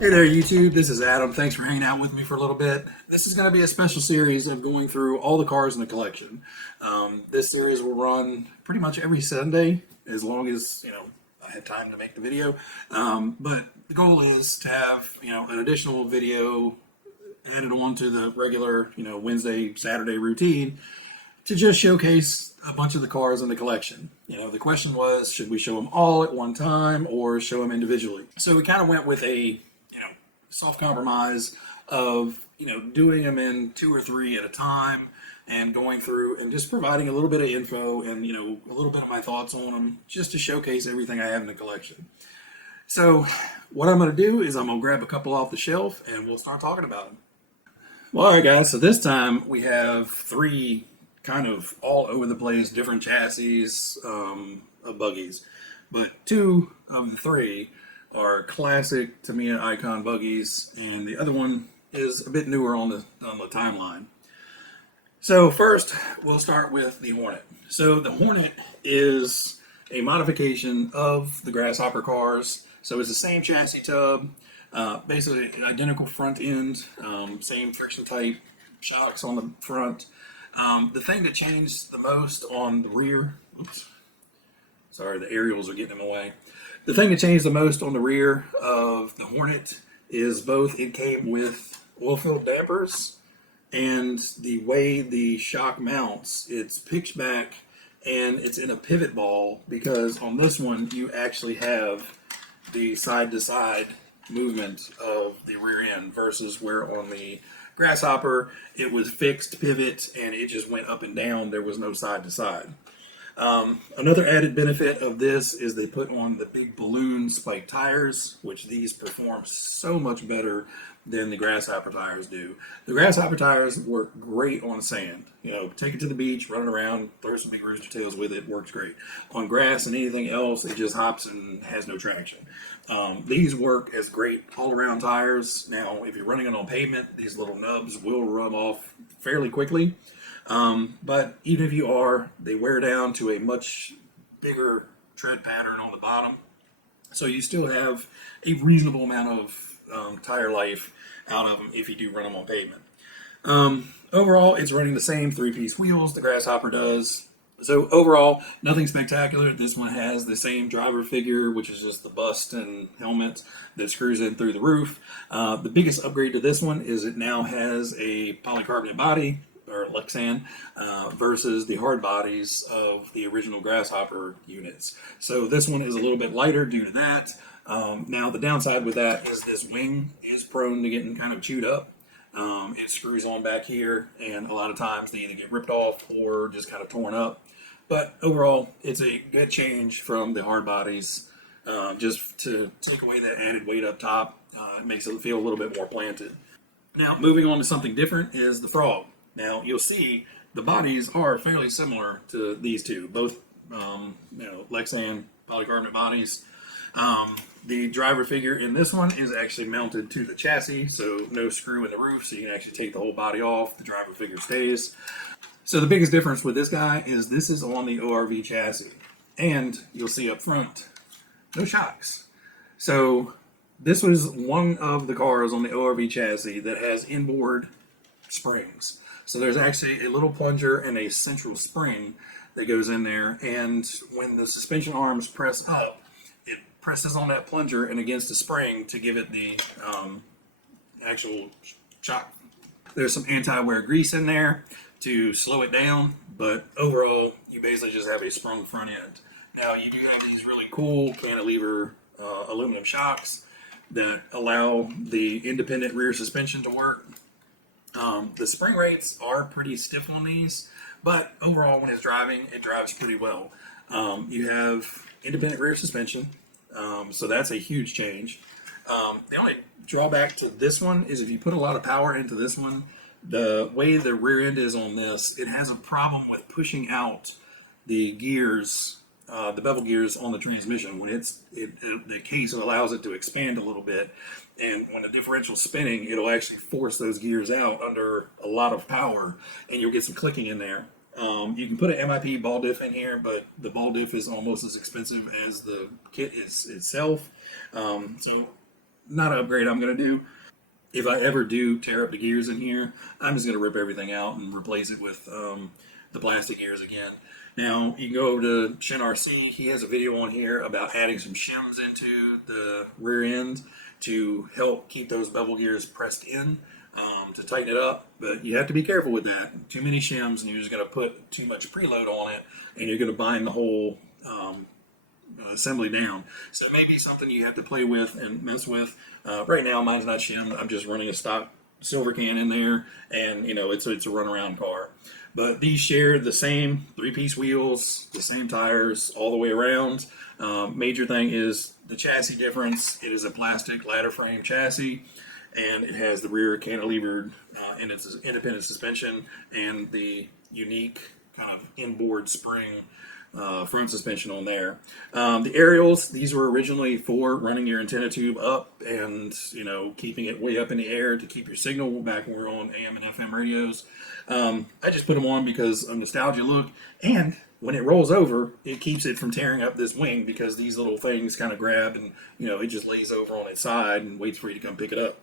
Hey there, YouTube. This is Adam. Thanks for hanging out with me for a little bit. This is going to be a special series of going through all the cars in the collection. This series will run pretty much every Sunday, as long as I have time to make the video. But the goal is to have an additional video added on to the regular Wednesday, Saturday routine to just showcase a bunch of the cars in the collection. The question was, should we show them all at one time or show them individually? So we kind of went with a soft compromise of doing them in two or three at a time and going through and just providing a little bit of info and a little bit of my thoughts on them just to showcase everything I have in the collection. So what I'm going to do is I'm going to grab a couple off the shelf and we'll start talking about them. Well, all right, guys, so this time we have three kind of all over the place different chassis of buggies, but two of the three are classic Tamiya Icon buggies, and the other one is a bit newer on the timeline. So first, we'll start with the Hornet. So the Hornet is a modification of the Grasshopper cars. So it's the same chassis tub, basically an identical front end, same friction type shocks on the front. The thing that changed the most on the rear, sorry, the aerials are getting in the way. The thing that changed the most on the rear of the Hornet is both it came with oil-filled dampers and the way the shock mounts. It's pitched back and it's in a pivot ball, because on this one you actually have the side-to-side movement of the rear end versus where on the Grasshopper it was fixed pivot and it just went up and down. There was no side-to-side. Another added benefit of this is they put on the big balloon spike tires, which these perform so much better than the Grasshopper tires do. The Grasshopper tires work great on sand. Take it to the beach, run it around, throw some big rooster tails with it, works great. On grass and anything else, it just hops and has no traction. These work as great all-around tires. Now, if you're running it on pavement, these little nubs will rub off fairly quickly. But even if you are, they wear down to a much bigger tread pattern on the bottom. So you still have a reasonable amount of tire life out of them if you do run them on pavement. Overall, it's running the same three-piece wheels the Grasshopper does. So overall, nothing spectacular. This one has the same driver figure, which is just the bust and helmet that screws in through the roof. The biggest upgrade to this one is it now has a polycarbonate body, or Lexan, versus the hard bodies of the original Grasshopper units. So this one is a little bit lighter due to that. Now the downside with that is this wing is prone to getting kind of chewed up. It screws on back here, and a lot of times they either get ripped off or just kind of torn up. But overall, it's a good change from the hard bodies. Just to take away that added weight up top, it makes it feel a little bit more planted. Now, moving on to something different is the Frog. Now, you'll see the bodies are fairly similar to these two, both Lexan polycarbonate bodies. The driver figure in this one is actually mounted to the chassis, so no screw in the roof, so you can actually take the whole body off. The driver figure stays. So the biggest difference with this guy is this is on the ORV chassis, and you'll see up front, no shocks. So this was one of the cars on the ORV chassis that has inboard springs. So there's actually a little plunger and a central spring that goes in there, and when the suspension arms press up, it presses on that plunger and against the spring to give it the actual shock. There's some anti-wear grease in there to slow it down, but overall, you basically just have a sprung front end. Now, you do have these really cool cantilever aluminum shocks that allow the independent rear suspension to work. The spring rates are pretty stiff on these, but overall, when it's driving, it drives pretty well. You have independent rear suspension, so that's a huge change. The only drawback to this one is if you put a lot of power into this one, the way the rear end is on this, it has a problem with pushing out the gears, the bevel gears on the transmission. When the case allows it to expand a little bit, and when the differential's spinning, it'll actually force those gears out under a lot of power, and you'll get some clicking in there. You can put an MIP ball diff in here, but the ball diff is almost as expensive as the kit is itself. So not an upgrade I'm going to do. If I ever do tear up the gears in here, I'm just going to rip everything out and replace it with the plastic gears again. Now, you can go over to Shin RC. He has a video on here about adding some shims into the rear end to help keep those bevel gears pressed in, to tighten it up. But you have to be careful with that. Too many shims and you're just going to put too much preload on it, and you're going to bind the whole assembly down. So it may be something you have to play with and mess with. Right now, mine's not shimmed. I'm just running a stock silver can in there, and it's a runaround car. But these share the same three-piece wheels, the same tires all the way around. Major thing is the chassis difference. It is a plastic ladder frame chassis, and it has the rear cantilevered and its independent suspension and the unique kind of inboard spring front suspension on there. The aerials, these were originally for running your antenna tube up and keeping it way up in the air to keep your signal back when we were on AM and FM radios. I just put them on because of nostalgia look, and when it rolls over, it keeps it from tearing up this wing because these little things kind of grab and it just lays over on its side and waits for you to come pick it up.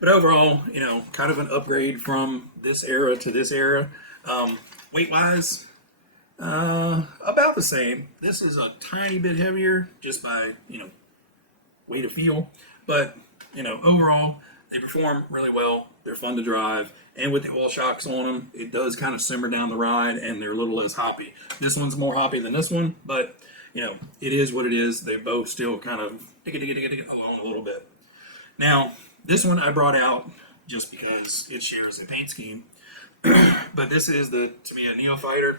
But overall, kind of an upgrade from this era to this era. Weight wise, about the same. This is a tiny bit heavier just by, weight of feel. But, overall, they perform really well. They're fun to drive. And with the oil shocks on them, it does kind of simmer down the ride, and they're a little less hoppy. This one's more hoppy than this one, but, it is what it is. They both still kind of along a little bit. Now, this one I brought out just because it shares a paint scheme. But this is the Tamiya Neophyter.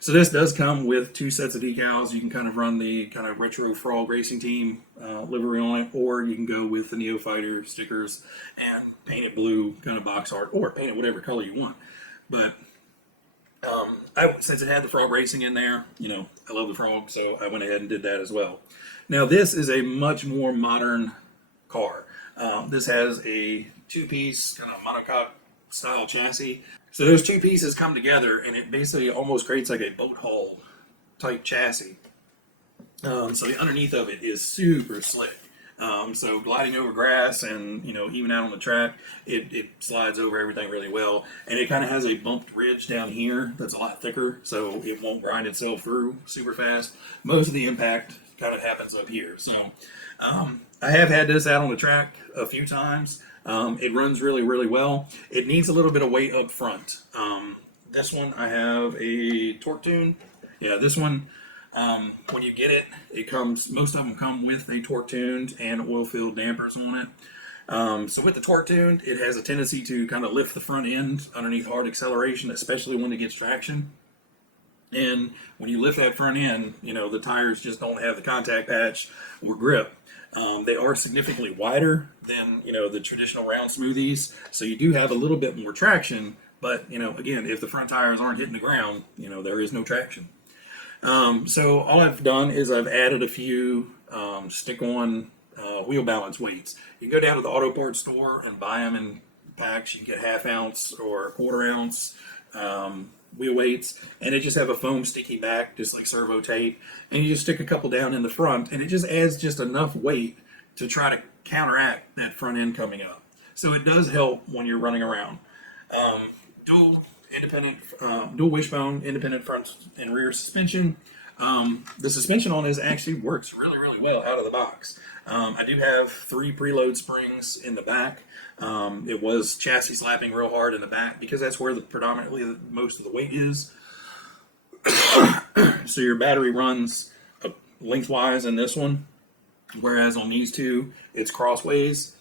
So this does come with two sets of decals. You can kind of run the kind of retro frog racing team livery on it, or you can go with the Neophyter stickers and paint it blue kind of box art, or paint it whatever color you want. But since it had the frog racing in there, I love the frog, so I went ahead and did that as well. Now this is a much more modern car. This has a two-piece kind of monocoque style chassis. So those two pieces come together, and it basically almost creates like a boat hull type chassis. So the underneath of it is super slick. So gliding over grass and even out on the track, it slides over everything really well. And it kind of has a bumped ridge down here that's a lot thicker, so it won't grind itself through super fast. Most of the impact kind of happens up here. So I have had this out on the track a few times. It runs really, really well. It needs a little bit of weight up front. This one, I have a torque tune. Yeah, this one, when you get it, most of them come with a torque tuned and oil-filled dampers on it. So with the torque tuned, it has a tendency to kind of lift the front end underneath hard acceleration, especially when it gets traction. And when you lift that front end, the tires just don't have the contact patch or grip. They are significantly wider than, the traditional round smoothies. So you do have a little bit more traction, but, again, if the front tires aren't hitting the ground, there is no traction. So all I've done is I've added a few stick-on wheel balance weights. You can go down to the auto parts store and buy them in packs. You can get half ounce or quarter ounce wheel weights, and it just have a foam sticky back, just like servo tape, and you just stick a couple down in the front, and it just adds just enough weight to try to counteract that front end coming up. So it does help when you're running around. Dual wishbone, independent front and rear suspension. The suspension on this actually works really, really well out of the box. I do have 3 preload springs in the back. It was chassis slapping real hard in the back because that's where predominantly most of the weight is. So your battery runs lengthwise in this one, whereas on these two, it's crossways.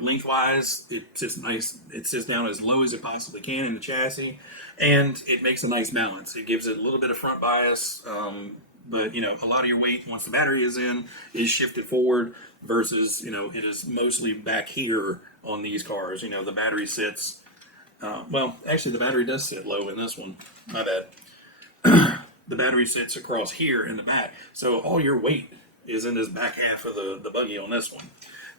Lengthwise, it sits nice. It sits down as low as it possibly can in the chassis, and it makes a nice balance. It gives it a little bit of front bias, but a lot of your weight once the battery is in is shifted forward versus it is mostly back here on these cars. The battery sits. Actually, the battery does sit low in this one. My bad. The battery sits across here in the back, so all your weight is in this back half of the buggy on this one.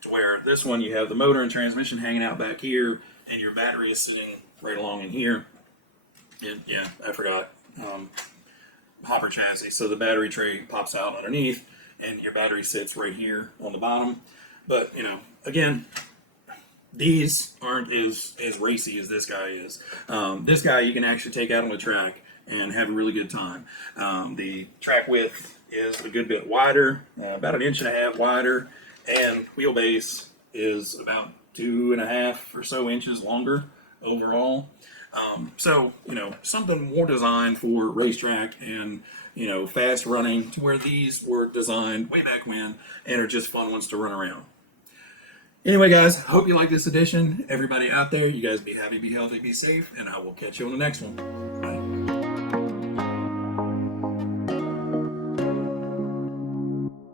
To where this one you have the motor and transmission hanging out back here, and your battery is sitting right along in here. I forgot. Hopper chassis, so the battery tray pops out underneath, and your battery sits right here on the bottom. But, you know, again, these aren't as racy as this guy is. This guy you can actually take out on the track and have a really good time. The track width is a good bit wider, about 1.5 inches wider, and wheelbase is about 2.5 or so inches longer overall. So, you know, something more designed for racetrack and, you know, fast running, to where these were designed way back when and are just fun ones to run around. Anyway, guys, hope you like this edition. Everybody out there, you guys be happy, be healthy, be safe, and I will catch you on the next one.